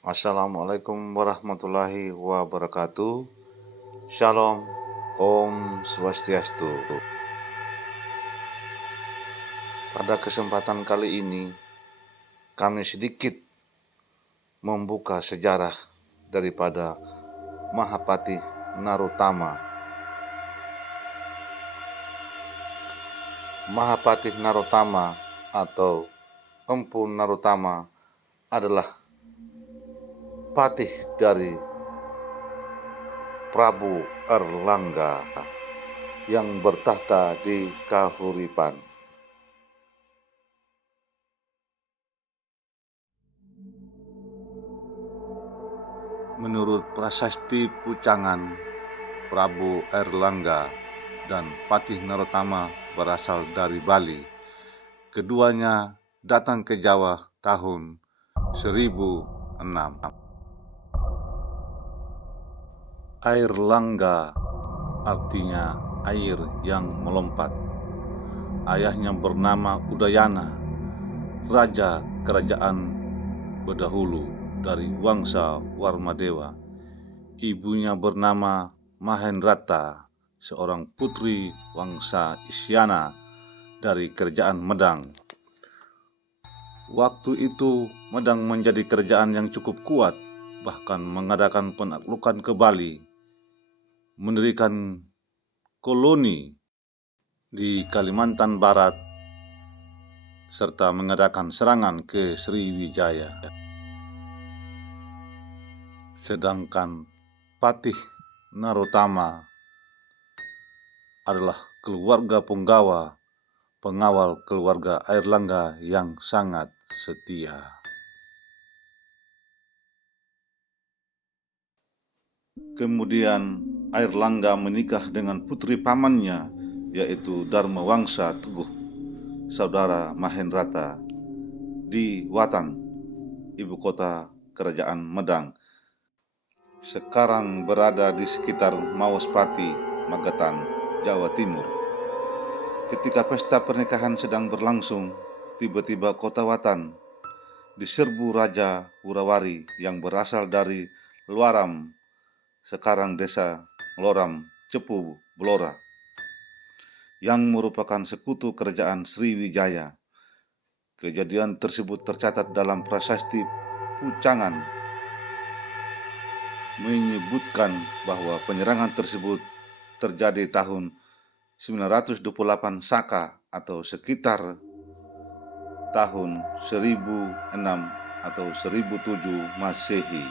Assalamualaikum warahmatullahi wabarakatuh. Shalom, Om Swastiastu. Pada kesempatan kali ini, kami sedikit membuka sejarah daripada Mahapati Narutama. Mahapati Narutama atau Empu Narutama adalah patih dari Prabu Erlangga yang bertahta di Kahuripan. Menurut prasasti Pucangan, Prabu Erlangga dan Patih Narutama berasal dari Bali. Keduanya datang ke Jawa tahun 1006. Air Langga artinya air yang melompat. Ayahnya bernama Udayana, raja kerajaan berdahulu dari Wangsa Warmadewa. Ibunya bernama Mahendrata, seorang putri Wangsa Isyana dari kerajaan Medang. Waktu itu Medang menjadi kerajaan yang cukup kuat, bahkan mengadakan penaklukan ke Bali, mendirikan koloni di Kalimantan Barat, serta mengadakan serangan ke Sriwijaya. Sedangkan Patih Narutama adalah keluarga punggawa, pengawal keluarga Airlangga yang sangat setia. Kemudian Airlangga menikah dengan putri pamannya, yaitu Dharma Wangsa Teguh, saudara Mahendrata, di Watan, ibu kota kerajaan Medang. Sekarang berada di sekitar Mauspati, Magetan, Jawa Timur. Ketika pesta pernikahan sedang berlangsung, tiba-tiba kota Watan diserbu Raja Wurawari yang berasal dari Luaram, sekarang desa Loram, Cepu, Blora, yang merupakan sekutu kerajaan Sriwijaya. Kejadian tersebut tercatat dalam prasasti Pucangan, menyebutkan bahwa penyerangan tersebut terjadi tahun 928 Saka atau sekitar tahun 1006 atau 1007 Masehi.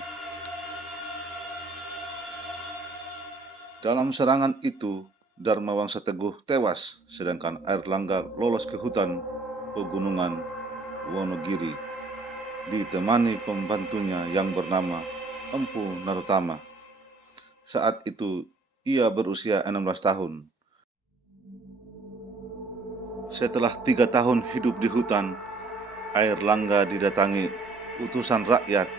Dalam serangan itu, Dharma Wangsa Teguh tewas, sedangkan Airlangga lolos ke hutan pegunungan Wonogiri, ditemani pembantunya yang bernama Empu Narutama. Saat itu ia berusia 16 tahun. Setelah 3 tahun hidup di hutan, Airlangga didatangi utusan rakyat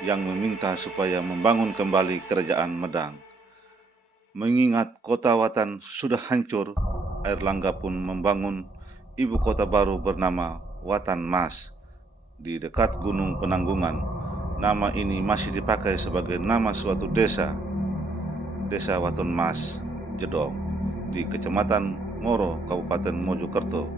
yang meminta supaya membangun kembali kerajaan Medang. Mengingat kota Watan sudah hancur, Airlangga pun membangun ibu kota baru bernama Watan Mas di dekat Gunung Penanggungan. Nama ini masih dipakai sebagai nama suatu desa, Desa Watan Mas Jedong, di Kecamatan Ngoro, Kabupaten Mojokerto.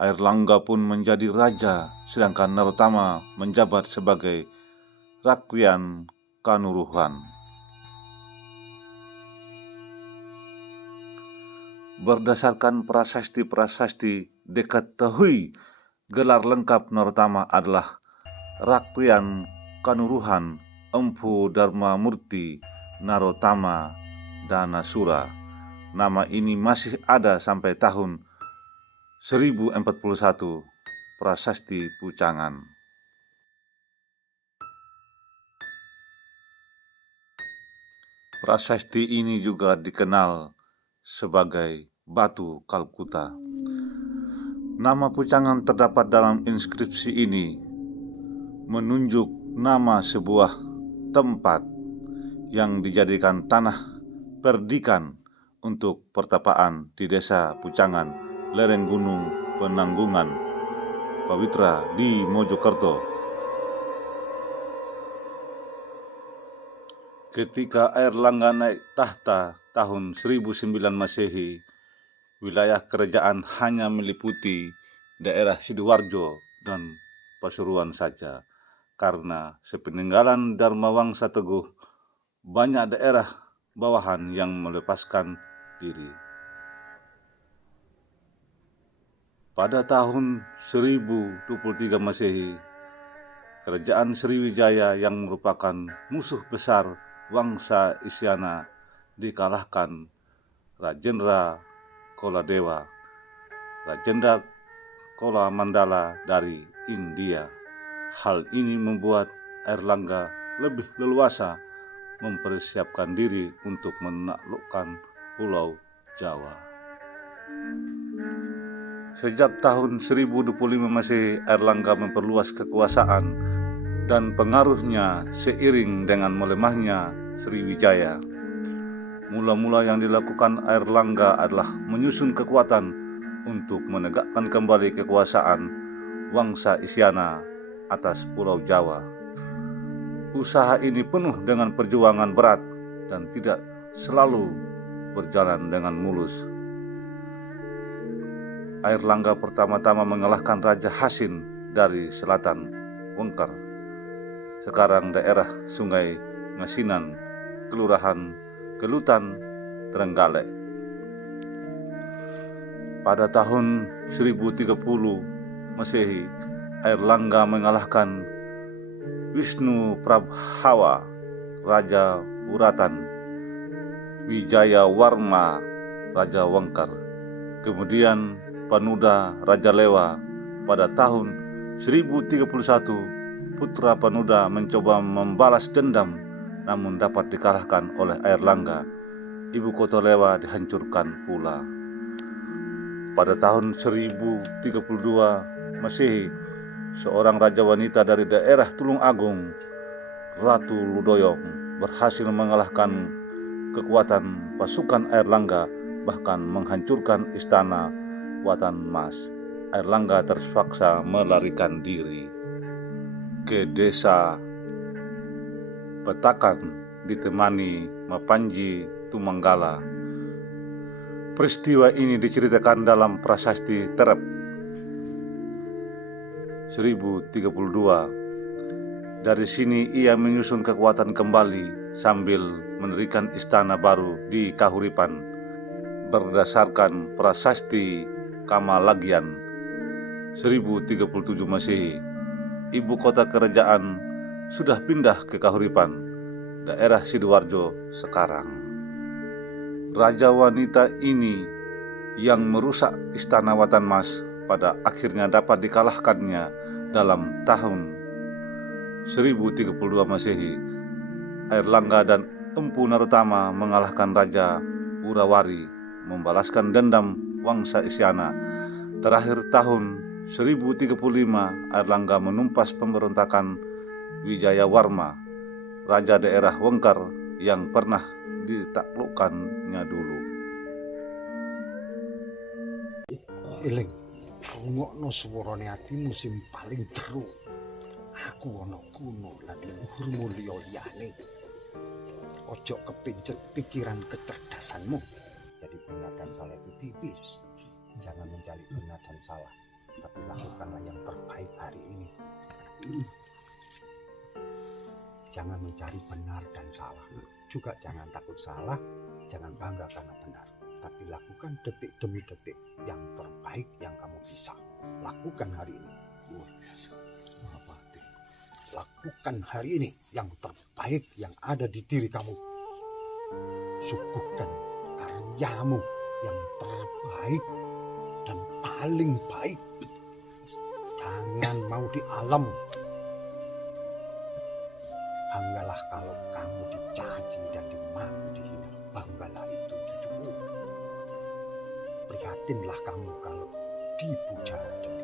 Airlangga pun menjadi raja, sedangkan Narutama menjabat sebagai Rakwian Kanuruhan. Berdasarkan prasasti-prasasti diketahui gelar lengkap Narutama adalah Rakwian Kanuruhan Empu Dharma Murti Narutama Danasura. Nama ini masih ada sampai tahun 1041 prasasti Pucangan. Prasasti ini juga dikenal sebagai Batu Kalkuta. Nama Pucangan terdapat dalam inskripsi ini menunjuk nama sebuah tempat yang dijadikan tanah perdikan untuk pertapaan di desa Pucangan, lereng Gunung Penanggungan, Pawitra di Mojokerto. Ketika Airlangga naik tahta tahun 1009 Masehi, wilayah kerajaan hanya meliputi daerah Sidoarjo dan Pasuruan saja. Karena sepeninggalan Dharma Wangsa Teguh, banyak daerah bawahan yang melepaskan diri. Pada tahun 1023 Masehi, Kerajaan Sriwijaya yang merupakan musuh besar Wangsa Isyana dikalahkan Rajendra Koladewa, Rajendra Kolamandala dari India. Hal ini membuat Airlangga lebih leluasa mempersiapkan diri untuk menaklukkan Pulau Jawa. Sejak tahun 1025 Masehi, Airlangga memperluas kekuasaan dan pengaruhnya seiring dengan melemahnya Sriwijaya. Mula-mula yang dilakukan Airlangga adalah menyusun kekuatan untuk menegakkan kembali kekuasaan Wangsa Isyana atas Pulau Jawa. Usaha ini penuh dengan perjuangan berat dan tidak selalu berjalan dengan mulus. Airlangga pertama-tama mengalahkan Raja Hasin dari selatan Wengker, sekarang daerah Sungai Ngasinan, Kelurahan Kelutan, Trenggalek. Pada tahun 1030 Masehi, Airlangga mengalahkan Wisnu Prabhawa, Raja Uratan, Wijaya Warma, Raja Wengker, kemudian Panuda Raja Lewa. Pada tahun 1031, putra Panuda mencoba membalas dendam, namun dapat dikalahkan oleh Airlangga. Ibu kota Lewa dihancurkan pula. Pada tahun 1032 Masehi, seorang raja wanita dari daerah Tulung Agung, Ratu Ludoyong, berhasil mengalahkan kekuatan pasukan Airlangga, bahkan menghancurkan istana Watan Mas. Airlangga terpaksa melarikan diri ke desa Petakan ditemani Mapanji Tumanggala. Peristiwa ini diceritakan dalam prasasti Terep 1032. Dari sini ia menyusun kekuatan kembali sambil mendirikan istana baru di Kahuripan berdasarkan prasasti Kamalagian 1037 Masehi. Ibu kota kerajaan sudah pindah ke Kahuripan, daerah Sidoarjo sekarang. Raja wanita ini yang merusak istana Watan Mas pada akhirnya dapat dikalahkannya dalam tahun 1032 Masehi. Airlangga dan Empu Narutama mengalahkan Raja Wurawari, membalaskan dendam Wangsa Isyana. Terakhir tahun 1035, Airlangga menumpas pemberontakan Wijaya Warma, raja daerah Wengker yang pernah ditaklukkannya dulu. Eling, rungokno suwarane atimu sing paling jero. Aku ana kuno lan luhur mulya liyane. Ojo kepincet pikiran kecerdasanmu. Jadi benar dan salah itu tipis. Jangan mencari benar dan salah, tapi lakukanlah yang terbaik hari ini. Jangan mencari benar dan salah. Juga jangan takut salah, jangan bangga karena benar. Tapi lakukan detik demi detik yang terbaik yang kamu bisa. Lakukan hari ini. Luar biasa. Lakukan hari ini yang terbaik yang ada di diri kamu. Suguhkan karyamu yang terbaik dan paling baik. Jangan mau di alam. Banggalah kalau kamu dicaci dan dimaki dihina. Banggalah itu cucuku. Prihatinlah kamu kalau dipuja dan